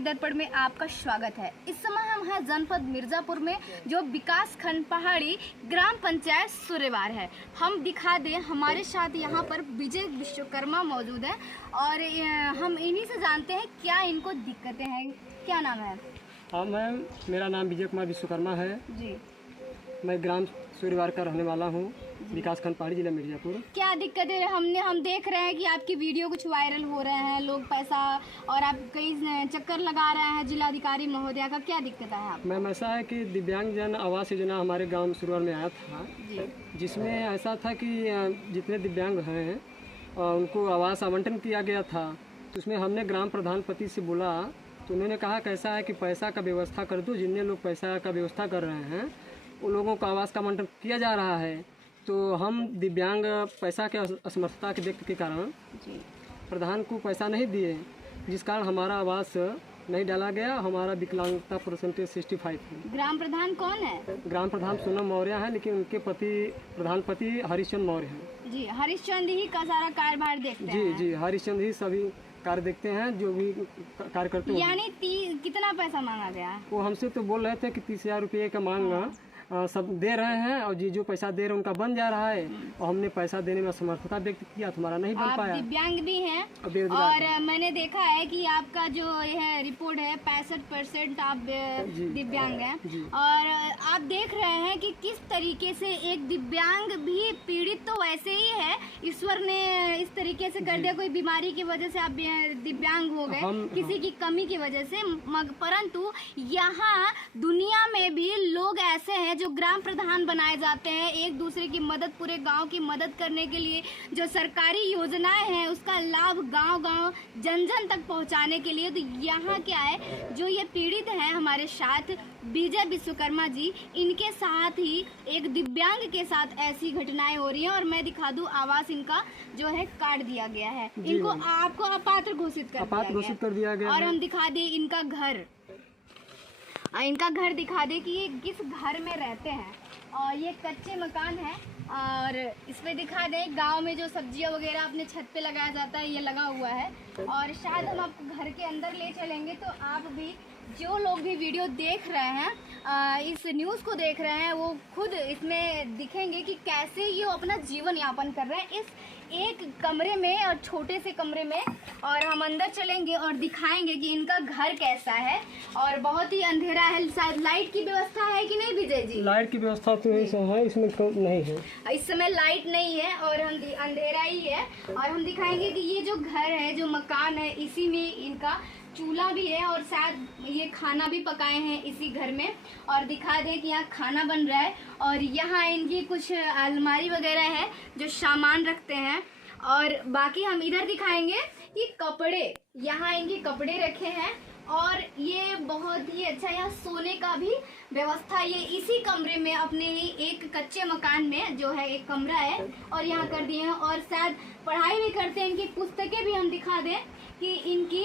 सरकारी दर्पण में आपका स्वागत है। इस समय हम हैं जनपद मिर्जापुर में, जो विकास खंड पहाड़ी ग्राम पंचायत सूर्यवार है। हम दिखा दें, हमारे साथ यहाँ पर विजय विश्वकर्मा मौजूद है और हम इन्हीं से जानते हैं क्या इनको दिक्कतें हैं। क्या नाम है? हाँ मैम, मेरा नाम विजय कुमार विश्वकर्मा है जी। मैं ग्राम सूर्यवार का रहने वाला हूँ, विकास खंड पहाड़ी जिला मिर्जापुर। क्या दिक्कत है? हम देख रहे हैं कि आपकी वीडियो कुछ वायरल हो रहे हैं, लोग पैसा और आप कई चक्कर लगा रहे हैं जिलाधिकारी महोदया का। क्या दिक्कत है आप? मैम ऐसा है कि दिव्यांग जन आवास योजना हमारे गांव सूर्यवार में आया था, जिसमें ऐसा था कि जितने दिव्यांग हैं उनको आवास आवंटन किया गया था। तो उसमें हमने ग्राम प्रधानपति से बोला तो उन्होंने कहा कैसा है कि पैसा का व्यवस्था कर दो, जितने लोग पैसा का व्यवस्था कर रहे हैं उन लोगों को आवास का आवंटन किया जा रहा है। तो हम दिव्यांग पैसा के असमर्थता के व्यक्त के कारण प्रधान को पैसा नहीं दिए, जिस कारण हमारा आवास नहीं डाला गया। हमारा विकलांगता परसेंटेज 65 है। ग्राम प्रधान कौन है? ग्राम प्रधान सोनम मौर्य है, लेकिन उनके पति प्रधानपति हरिश्चंद्र मौर्य हैं। जी, हरिश्चंद्र ही का सारा कार्यभार देखते हैं। जी, हरिश्चंद्र ही सभी कार्य देखते हैं, जो भी कार्य करते हैं। यानी कितना पैसा मांगा गया? वो हमसे तो बोल रहे थे कि 30,000 रुपये का मांग सब दे रहे हैं और जो पैसा दे रहे हैं उनका बन जा रहा है, और हमने पैसा देने में असमर्थता व्यक्त किया तो हमारा नहीं बन पाया। दिव्यांग भी हैं और मैंने देखा है कि आपका जो यह रिपोर्ट है 65% आप दिव्यांग हैं, और आप देख रहे हैं कि किस तरीके से एक दिव्यांग भी पीड़ित तो वैसे ही है, ईश्वर ने इस तरीके से कर दिया, कोई बीमारी की वजह से आप दिव्यांग हो गए, किसी की कमी की वजह से। परंतु यहाँ दुनिया में भी लोग ऐसे हैं जो ग्राम प्रधान बनाए जाते हैं, एक दूसरे की मदद, पूरे गांव की मदद करने के लिए जो सरकारी योजनाएं हैं उसका लाभ गांव-गांव जन-जन तक पहुंचाने के लिए। तो यहाँ क्या है, जो ये पीड़ित हैं हमारे साथ विजय विश्वकर्मा जी, इनके साथ ही एक दिव्यांग के साथ ऐसी घटनाएं हो रही हैं। और मैं दिखा दूं, आवास इनका जो है काट दिया गया है, इनको आपको अपात्र घोषित कर दिया गया। और हम दिखा दें इनका घर दिखा दे कि ये किस घर में रहते हैं, और ये कच्चे मकान है। और इसमें दिखा दें गांव में जो सब्जियां वगैरह अपने छत पे लगाया जाता है, ये लगा हुआ है। और शायद हम आपको घर के अंदर ले चलेंगे तो आप भी, जो लोग भी वीडियो देख रहे हैं, इस न्यूज़ को देख रहे हैं, वो खुद इसमें दिखेंगे कि कैसे ये अपना जीवन यापन कर रहे हैं इस एक कमरे में और छोटे से कमरे में। और हम अंदर चलेंगे और दिखाएंगे कि इनका घर कैसा है, और बहुत ही अंधेरा है। शायद लाइट की व्यवस्था है कि नहीं विजय जी? लाइट की व्यवस्था तो है, इसमें नहीं है, इस समय लाइट नहीं है और हम अंधेरा ही है। और हम दिखाएंगे कि ये जो घर है, जो मकान है, इसी में इनका चूल्हा भी है और शायद ये खाना भी पकाए हैं इसी घर में। और दिखा दें कि यहाँ खाना बन रहा है, और यहाँ इनकी कुछ अलमारी वगैरह है जो सामान रखते हैं। और बाकी हम इधर दिखाएंगे कि कपड़े, यहाँ इनके कपड़े रखे हैं, और ये बहुत ही अच्छा, यहाँ सोने का भी व्यवस्था ये इसी कमरे में, अपने ही एक कच्चे मकान में जो है एक कमरा है और यहाँ कर दिए हैं। और शायद पढ़ाई भी करते हैं। इनकी पुस्तकें भी हम दिखा दें कि इनकी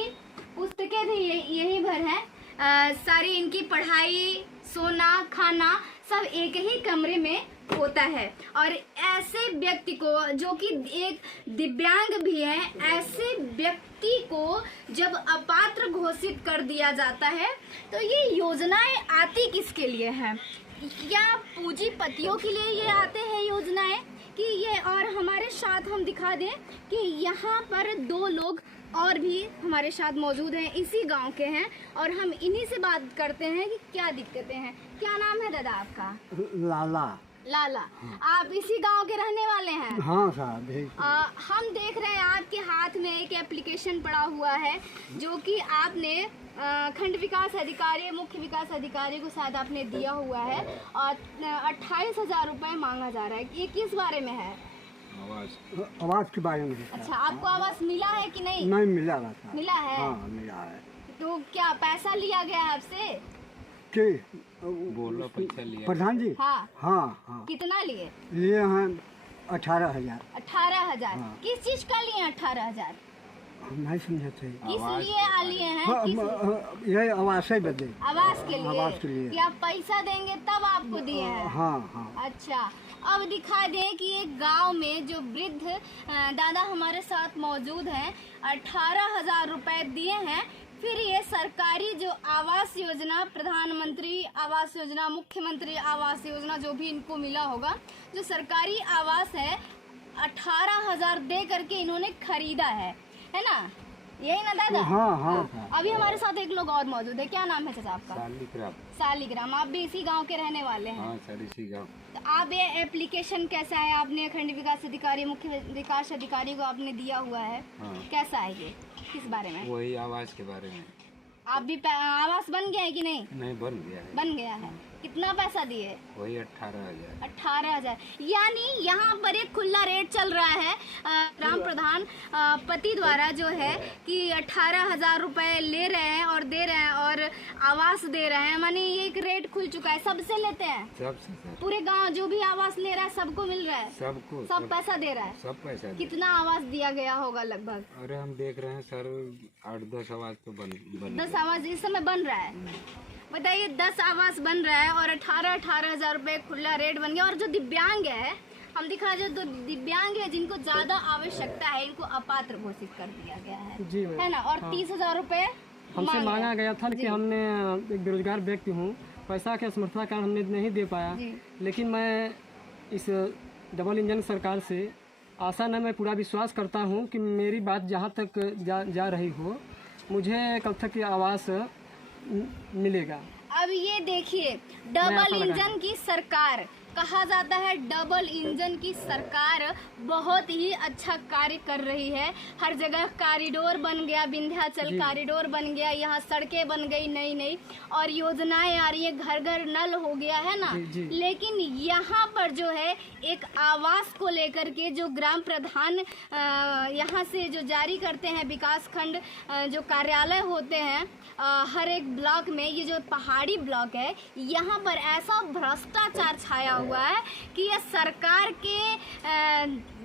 पुस्तकें भी यही भर है। सारी इनकी पढ़ाई, सोना, खाना सब एक ही कमरे में होता है। और ऐसे व्यक्ति को, जो कि एक दिव्यांग भी है, ऐसे व्यक्ति को जब अपात्र घोषित कर दिया जाता है तो ये योजनाएं आती किसके लिए हैं? क्या पूंजीपतियों के लिए ये आते हैं योजनाएं कि ये? और हमारे साथ हम दिखा दें कि यहाँ पर 2 लोग और भी हमारे साथ मौजूद हैं, इसी गांव के हैं, और हम इन्हीं से बात करते हैं कि क्या दिक्कतें हैं। क्या नाम है दादा आपका? लाला। आप इसी गांव के रहने वाले हैं? हाँ साहब। हम देख रहे हैं आपके हाथ में एक एप्लीकेशन पड़ा हुआ है, जो कि आपने खंड विकास अधिकारी, मुख्य विकास अधिकारी को शायद आपने दिया हुआ है, और 28,000 रुपये मांगा जा रहा है। ये किस बारे में है? आवास के बारे में। अच्छा, आपको आवास मिला है कि नहीं? नहीं मिला। मिला है? हाँ मिला है। तो क्या पैसा लिया गया है आपसे? बोलो पैसा लिया प्रधान जी? हाँ। कितना लिए हैं? 18,000। 18,000? किस चीज का लिए 18,000? नहीं समझे थे। किस लिए लिए हैं? ये आवास बदे। आवास के लिए? आवास के लिए। कि आप पैसा देंगे तब आपको दिए हैं? हाँ। अच्छा, अब दिखा दें कि एक गांव में जो वृद्ध दादा हमारे साथ मौजूद हैं, 18,000 रुपए दिए हैं फिर ये सरकारी जो आवास योजना, प्रधानमंत्री आवास योजना, मुख्यमंत्री आवास योजना, जो भी इनको मिला होगा, जो सरकारी आवास है 18,000 दे करके इन्होंने खरीदा है ना? यही ना दादा? हाँ हाँ। अभी हमारे साथ एक लोग और मौजूद है। क्या नाम है चाचा आपका? सालिग्राम। सालिग्राम। आप भी इसी गांव के रहने वाले हैं? हाँ सर, इसी गाँव। तो आप ये एप्लीकेशन कैसा है, आपने खंड विकास अधिकारी, मुख्य विकास अधिकारी को आपने दिया हुआ है, हाँ। कैसा है ये, किस बारे में? वही आवास के बारे में। आप भी आवास बन गया है कि नहीं? नहीं, बन गया है। बन गया है। कितना पैसा दिए? वही 18,000। 18,000। यानी यहाँ पर एक खुला रेट चल रहा है ग्राम प्रधान पति द्वारा, जो है कि 18,000 रुपए ले रहे हैं और दे रहे हैं और आवास दे रहे हैं। माने ये एक रेट खुल चुका है, सबसे लेते हैं, सबसे सर। पूरे गांव जो भी आवास ले रहा है सबको मिल रहा है, सबको सब पैसा दे रहा है। सब पैसा दे। कितना आवास दिया गया होगा लगभग? अरे हम देख रहे हैं सर, 8-10 आवास तो बन 10 आवास इस समय बन रहा है। बताइए, 10 आवास बन रहा है और 18,000 रुपए खुला रेट बन गया। और जो दिव्यांग है, हम दिखा जो तो दिव्यांग है, जिनको ज्यादा आवश्यकता है, इनको अपात्र घोषित कर दिया गया है, जी मैम। है ना? और 30,000 रुपए हमसे मांगा गया था, लेकिन हमने एक बेरोजगार व्यक्ति हूँ, पैसा के असमर्थता के कारण हमने नहीं दे पाया। जी। लेकिन मैं इस डबल इंजन सरकार से आशा न, मैं पूरा विश्वास करता हूँ कि मेरी बात जहाँ तक जा रही हो, मुझे कब तक ये आवास मिलेगा। अब ये देखिए, डबल इंजन की सरकार कहा जाता है, डबल इंजन की सरकार बहुत ही अच्छा कार्य कर रही है। हर जगह कॉरिडोर बन गया, विंध्याचल कॉरिडोर बन गया, यहाँ सड़कें बन गई नई नई, और योजनाएं आ रही है, घर घर नल हो गया है ना? जी। लेकिन यहाँ पर जो है एक आवास को लेकर के जो ग्राम प्रधान यहाँ से जो जारी करते हैं, विकास खंड जो कार्यालय होते हैं हर एक ब्लॉक में, ये जो पहाड़ी ब्लॉक है, यहाँ पर ऐसा भ्रष्टाचार छाया हुआ है कि ये सरकार के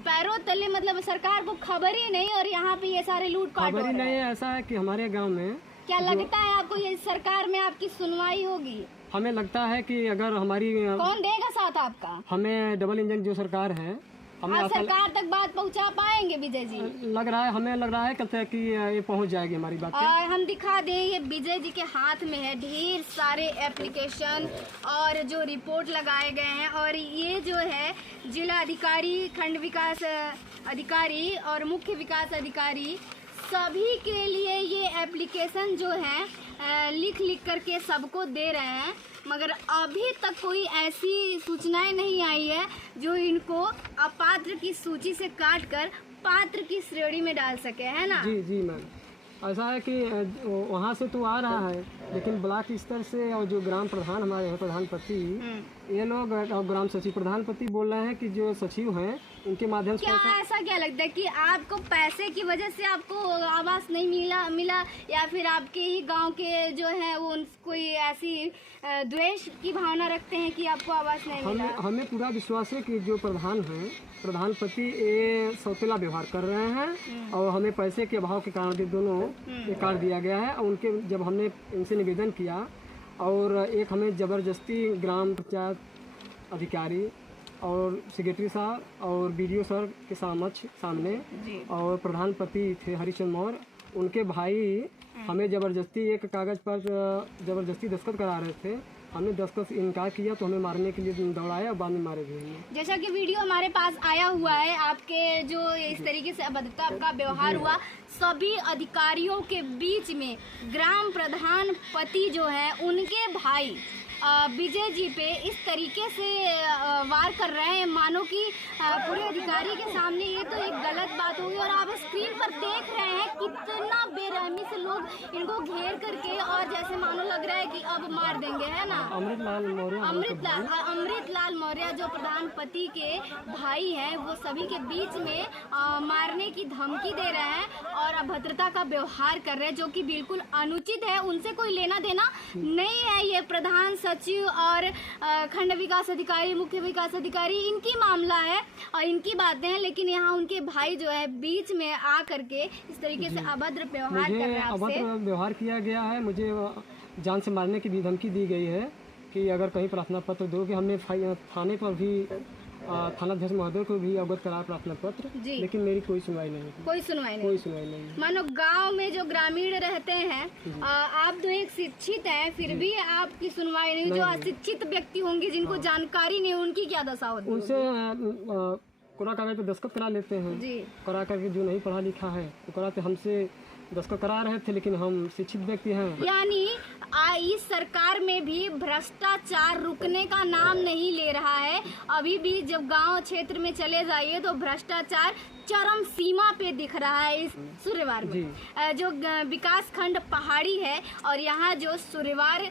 पैरों तले, मतलब सरकार को खबर ही नहीं, और यहाँ पे ये सारे लूटपाट हो खबर ही रहे नहीं हैं। है। ऐसा है कि हमारे गांव में क्या लगता है आपको, ये सरकार में आपकी सुनवाई होगी? हमें लगता है कि अगर हमारी कौन देगा साथ आपका? हमें डबल इंजन जो सरकार है, हमें आप ऐसा सरकार तक बात पहुंचा पाएंगे विजय जी? लग रहा है, हमें लग रहा है कि ये पहुंच जाएगी हमारी बात। और हम दिखा दें, ये विजय जी के हाथ में है ढेर सारे एप्लीकेशन और जो रिपोर्ट लगाए गए हैं, और ये जो है जिला अधिकारी, खंड विकास अधिकारी और मुख्य विकास अधिकारी, सभी के लिए ये एप्लीकेशन जो है लिख करके सबको दे रहे हैं, मगर अभी तक कोई ऐसी सूचनाएं नहीं आई है जो इनको अपात्र की सूची से काटकर पात्र की श्रेणी में डाल सके, है ना? जी मैम, ऐसा है कि वहाँ से तो आ रहा है, लेकिन ब्लॉक स्तर से और जो ग्राम प्रधान हमारे हैं, प्रधानपति, ये लोग और ग्राम सचिव, प्रधानपति बोल रहे हैं कि जो सचिव हैं उनके माध्यम से क्या ऐसा क्या लगता है कि आपको पैसे की वजह से आपको आवास नहीं मिला, या फिर आपके ही गांव के जो है वो कोई ऐसी द्वेष की भावना रखते हैं कि आपको आवास नहीं मिला? हमें पूरा विश्वास है कि जो प्रधान हैं, प्रधानपति, ये सौतेला व्यवहार कर रहे हैं, और हमें पैसे के अभाव के कारण दोनों ये कार्य दिया गया है। और उनके जब हमने इनसे निवेदन किया, और एक हमें ज़बरदस्ती ग्राम पंचायत अधिकारी और सेक्रेटरी साहब और बीडीओ सर के सामने और प्रधानपति थे हरिचंद मौर्य, उनके भाई हमें ज़बरदस्ती एक कागज़ पर ज़बरदस्ती दस्तखत करा रहे थे। हमने दस्तखत से इनकार किया तो हमें मारने के लिए दौड़ाया और बाद में मारे भी हमने। जैसा कि वीडियो हमारे पास आया हुआ है, आपके जो इस तरीके से अभद्रता का व्यवहार हुआ, सभी अधिकारियों के बीच में ग्राम प्रधान पति जो है, उनके भाई विजय जी पे इस तरीके से वार कर रहे हैं, मानो कि पूरे अधिकारी के सामने। ये तो एक गलत बात होगी। और आप स्क्रीन पर देख रहे हैं कितना बेरहमी से लोग इनको घेर करके, और जैसे मानो लग रहा है कि अब मार देंगे, है ना? अमृतलाल मौर्य जो प्रधानपति के भाई हैं, वो सभी के बीच में मारने की धमकी दे रहे हैं और अभद्रता का व्यवहार कर रहे हैं, जो कि बिल्कुल अनुचित है। उनसे कोई लेना देना नहीं है। ये प्रधान सचिव और खंड विकास अधिकारी, मुख्य विकास अधिकारी, इनकी मामला है और इनकी बातें हैं, लेकिन यहाँ उनके भाई जो है बीच में आ करके इस तरीके से अभद्र व्यवहार कर रहे हैं आपसे। अभद्र व्यवहार किया गया है, मुझे जान से मारने की भी धमकी दी गई है कि अगर कहीं प्रार्थना पत्र दोगे। हमने थाने पर भी थाना अध्यक्ष महोदय को भी अवगत करा प्रार्थना पत्र, जी। लेकिन मेरी कोई सुनवाई नहीं हुई। कोई सुनवाई नहीं। कोई सुनवाई नहीं हुई। मानो गांव में जो ग्रामीण रहते हैं, आप तो एक शिक्षित हैं, फिर भी आपकी सुनवाई नहीं। जो अशिक्षित व्यक्ति होंगे, जिनको जानकारी नहीं, उनकी क्या दशा होती है? उनसे कोरा कागज पे दस्तखत करा लेते हैं जी। करा करके, जो नहीं पढ़ा लिखा है वो कराते, हमसे दस्तखत करा रहे थे, लेकिन हम शिक्षित व्यक्ति हैं। यानी इस सरकार में भी भ्रष्टाचार रुकने का नाम नहीं ले रहा है। अभी भी जब गांव क्षेत्र में चले जाइए तो भ्रष्टाचार चरम सीमा पे दिख रहा है इस सूर्यवार में। जो विकास खंड पहाड़ी है और यहाँ जो सूर्यवार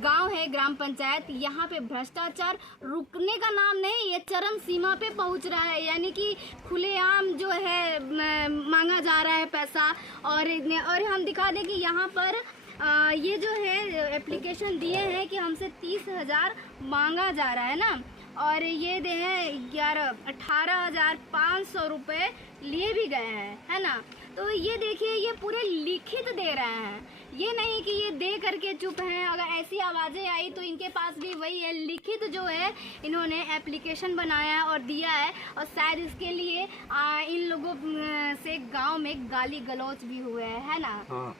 गांव है, ग्राम पंचायत, यहाँ पे भ्रष्टाचार रुकने का नाम नहीं, ये चरम सीमा पे पहुँच रहा है। यानी कि खुलेआम जो है मांगा जा रहा है पैसा। और हम दिखा दें कि यहाँ पर ये जो है एप्लीकेशन दिए हैं कि हमसे 30,000 मांगा जा रहा है ना, और ये दे हैं 18,500 रुपये लिए भी गए हैं, है ना। तो ये देखिए, ये पूरे लिखित दे रहे हैं, ये नहीं कि ये दे करके चुप हैं। अगर ऐसी आवाज़ें आई तो इनके पास भी वही है, लिखित जो है इन्होंने एप्लीकेशन बनाया और दिया है। और शायद इसके लिए इन लोगों से गांव में गाली गलौज भी हुए है ना। हाँ,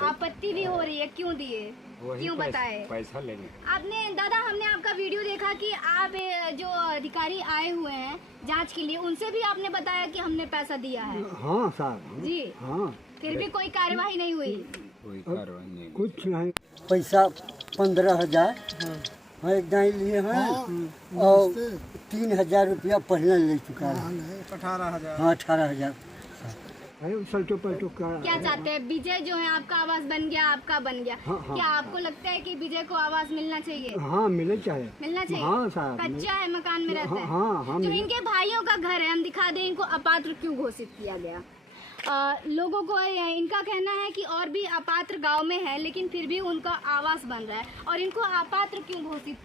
आपत्ति भी हो रही है, क्यों दिए, क्यों बताए? पैसा लेने। आपने दादा, हमने आपका वीडियो देखा कि आप जो अधिकारी आए हुए हैं जांच के लिए, उनसे भी आपने बताया कि हमने पैसा दिया है। हाँ साहब। जी। हाँ, फिर भी कोई कार्यवाही नहीं हुई। कोई कार्रवाई नहीं। कुछ नहीं। पैसा 15,000 एकदम लिए हैं, और 3,000 रुपया पहले ले चुका है। 18,000। हाँ, 18,000। सल्टो पलटो क्या चाहते हैं? विजय जो है आपका आवास बन गया, आपका बन गया। हाँ, हाँ, क्या आपको लगता है कि विजय को आवास मिलना चाहिए? हाँ, मिलने चाहिए। मिलना चाहिए। हाँ साहब। कच्चा है, मकान में रहता है। हाँ, हाँ, जो इनके भाइयों का घर है, हम दिखा दें, इनको अपात्र क्यों घोषित किया गया? लोगों को इनका कहना है कि और भी अपात्र गांव में है, लेकिन फिर भी उनका आवास बन रहा है। और इनको अपात्र क्यों घोषित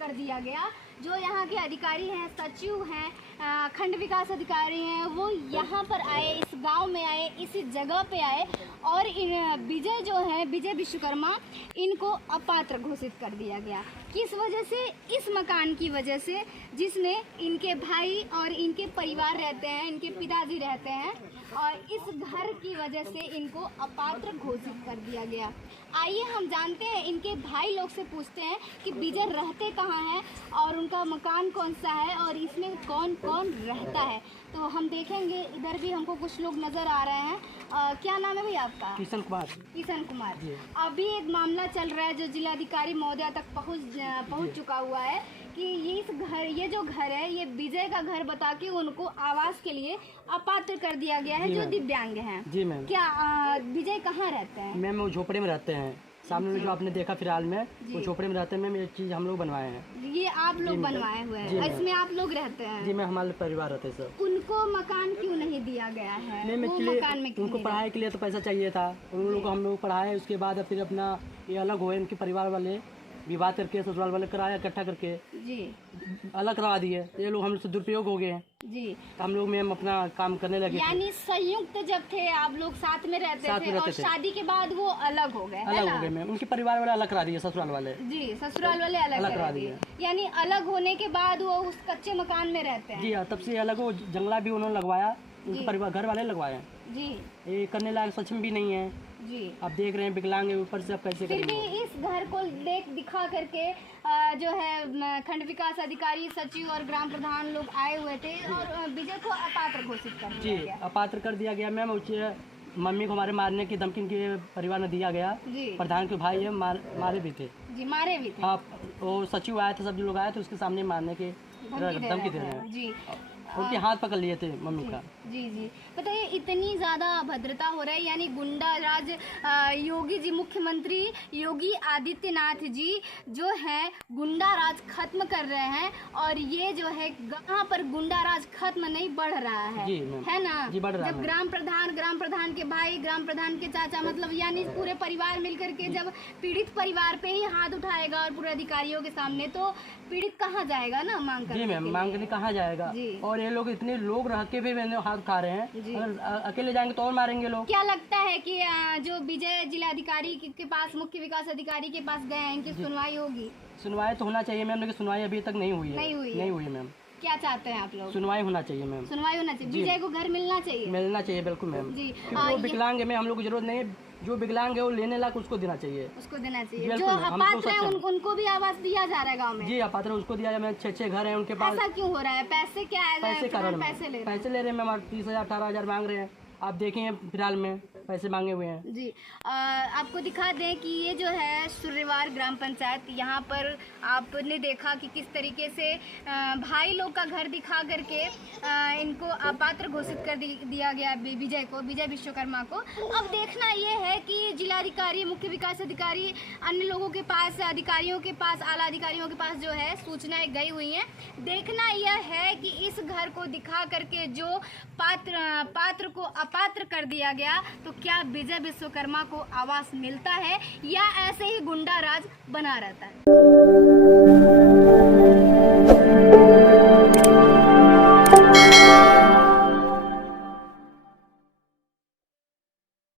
कर दिया गया? जो यहाँ के अधिकारी हैं, सचिव हैं, खंड विकास अधिकारी हैं, वो यहाँ पर आए, इस गांव में आए, इसी जगह पे आए, और इन विजय जो है, विजय विश्वकर्मा, इनको अपात्र घोषित कर दिया गया। किस वजह से? इस मकान की वजह से, जिसमें इनके भाई और इनके परिवार रहते हैं, इनके पिताजी रहते हैं, और इस घर की वजह से इनको अपात्र घोषित कर दिया गया। आइए हम जानते हैं, इनके भाई लोग से पूछते हैं कि विजय रहते कहाँ हैं और उनका मकान कौन सा है और इसमें कौन कौन रहता है। तो हम देखेंगे, इधर भी हमको कुछ लोग नज़र आ रहे हैं। क्या नाम है भाई आपका? किशन कुमार। किशन कुमार। अभी एक मामला चल रहा है जो जिलाधिकारी महोदया तक पहुंच चुका हुआ है कि ये जो घर है, ये विजय का घर बता के उनको आवास के लिए अपात्र कर दिया गया है, जो दिव्यांग हैं। जी मैम। क्या विजय कहाँ रहते हैं? मैम वो झोपड़े में रहते हैं, सामने में जो आपने देखा फिलहाल में, वो झोपड़े में रहते हैं मैम। ये चीज़ हम लोग बनवाए हैं। ये आप लोग बनवाए हुए हैं, इसमें आप लोग रहते हैं? जी मैं, हमारे परिवार रहते हैं सब। उनको मकान क्यों नहीं दिया गया है? नहीं, वो एक्चुअली मकान में क्यों उनको नहीं पढ़ाई के लिए तो पैसा चाहिए था, उन लोगों को हम लोग पढ़ाए, उसके बाद फिर अपना ये अलग हुए, उनके परिवार वाले विवाह करके, ससुराल वाले कराया इकट्ठा करके, जी अलग करवा दिए। ये लोग हम लोग से दुरुपयोग हो गए हैं। जी। हम लोग मैम अपना काम करने लगे थे। यानी संयुक्त जब थे आप लोग, साथ में रहते थे, और शादी के बाद वो अलग हो गए, है अलग ना? हो गए मैम, उनके परिवार वाले अलग करा दिए, ससुराल वाले। जी, ससुराल वाले अलग करा दिए। यानी अलग होने के बाद वो उस कच्चे मकान में रहते हैं। जी हाँ, तब से अलग हो। जंगला भी उन्होंने लगवाया, उनके परिवार घर वाले लगवाए हैं। जी। ये करने लायक सच में भी नहीं है। जी। आप देख रहे हैं विकलांग है, ऊपर से आप कैसे फिर करेंगे? भी इस घर को दिखा करके जो है खंड विकास अधिकारी, सचिव और ग्राम प्रधान लोग आए हुए थे और विजय को अपात्र घोषित कर दिया जी गया। अपात्र कर दिया गया मैम। उसे मम्मी को हमारे मारने की धमकी इनके परिवार ने दिया गया। जी। प्रधान के भाई है, मारे भी थे। जी, मारे भी थे। हाँ, वो सचिव आए थे, सब लोग आए थे, उसके सामने मारने के धमकी दे रहे हैं। जी। उनके हाथ पकड़ लिए थे मम्मी का। जी जी। बताइए, इतनी ज़्यादा अभद्रता हो रहा है, यानी गुंडा राज। योगी जी, मुख्यमंत्री योगी आदित्यनाथ जी जो है गुंडा राज खत्म कर रहे हैं, और ये जो है यहाँ पर गुंडा राज खत्म नहीं बढ़ रहा है, जी मैम। है ना? जी, बढ़ रहा है। जब ग्राम प्रधान के भाई, ग्राम प्रधान के चाचा, मतलब यानी पूरे परिवार मिलकर के जब पीड़ित परिवार पे ही हाथ उठाएगा और पूरे अधिकारियों के सामने, तो पीड़ित कहाँ जाएगा ना मांग करने? जी मैम, मांगने कहाँ जाएगा? और ये लोग इतने लोग रह के भी मैंने हाथ खा रहे हैं। अगर अकेले जाएंगे तो और मारेंगे लोग। क्या लगता है कि जो विजय जिलाधिकारी के पास, मुख्य विकास अधिकारी के पास गए हैं, इनकी सुनवाई होगी? सुनवाई तो होना चाहिए मैम, लेकिन सुनवाई अभी तक नहीं हुई है। नहीं हुई है। नहीं हुई मैम। क्या चाहते हैं आप लोग? सुनवाई होना चाहिए मैम, सुनवाई होना चाहिए, विजय को घर मिलना चाहिए। मिलना चाहिए बिल्कुल मैम। जी क्योंकि वो विकलांग है, में हम लोग की जरूरत नहीं है, जो विकलांग है वो लेने लायक उसको देना चाहिए। उसको देना चाहिए। बिल्कुल, जो हम तो अपात्र है सक्षम। उनको भी आवास दिया जा रहा है गाँव में। जी अपात्र उसको दिया जाए, 6 घर है उनके पास। ऐसा क्यों हो रहा है? पैसे क्या है? पैसे कारण पैसे ले रहे हैं। पैसे ले रहे हैं मैम, 30,000 18,000 मांग रहे हैं। आप देखें फिलहाल में पैसे मांगे हुए हैं। जी आपको दिखा दें कि ये जो है सूर्यवार ग्राम पंचायत, यहाँ पर आपने देखा कि किस तरीके से भाई लोग का घर दिखा करके इनको अपात्र घोषित कर दिया गया विजय को, विजय विश्वकर्मा को। अब देखना ये है कि जिलाधिकारी, मुख्य विकास अधिकारी, अन्य लोगों के पास, अधिकारियों के पास, आला अधिकारियों के पास जो है सूचनाएं गई हुई हैं। देखना यह है कि इस घर को दिखा करके जो पात्र को अपात्र कर दिया गया, तो क्या विजय विश्वकर्मा को आवास मिलता है या ऐसे ही गुंडा राज बना रहता है?